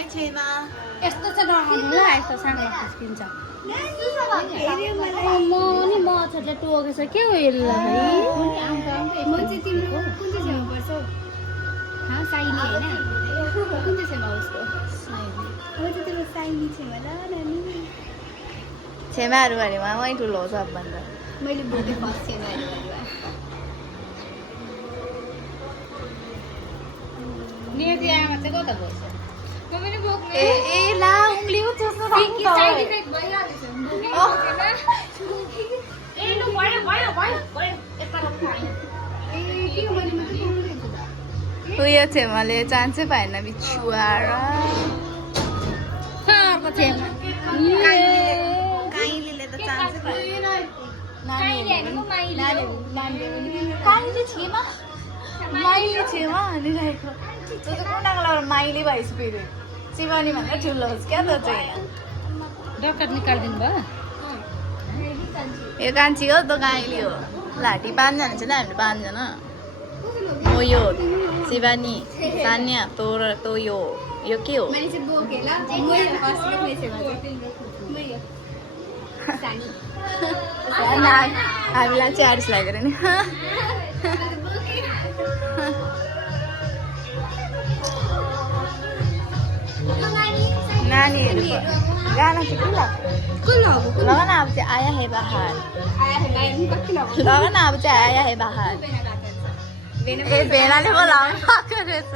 my छैन यस्तो चाहिँ नआउनु ल यस्तो सानो किन्छ म नि म छोटो टोकेछ के हो यसलाई म चाहिँ तिम्रो कुन चाहिँ छेउमा पर्छ साइली होइन कुन चाहिँ छेउमा उसको म चाहिँ तिम्रो साइली छेउमा ल नानी छेमाहरू भरिमा मै ठुलो हो सबभन्दा मैले बोकेँ फर्स्ट छेमाहरू भरिमा नियति आमा चाहिँ कता गएछ म पनि बोक्ने ए ला उम्ली उठ्छ साइड इफेक्ट भइहाल्छ ए लु भयो यता के हो मैले मात्रै बोकिरहेको छु त उयो छेमाले चान्सै पाएन बिछुवा र अर्को छेमा काइलीले त चान्सै पाएन काइली छेमा माइली छेमा भनिरहेको त्यो चाहिँ कुनाको लागि माइली भइस फेरि शिवानी भन्दा ठुलो होस् क्या त चाहिँ डक्टर निकालिदिनु भयो यो कान्छी हो त काइली हो लाठी 5 जना छ नि हामीले 5 जना म यो शिवानी सान्या तँ यो के हो मैले चाहिँ बोकेँ ल मैले फर्स्ट बोक्ने छेउमा चाहिँ मैले सानी हामीलाई चाहिँ आरिस लागेर नि नानीहरू गाना चाहिँ के लाग्छ लगन अब चाहिँ आया है बाहर लगन अब चाहिँ आया है बाहर ए भेनाले बोलाउनु भएको रहेछ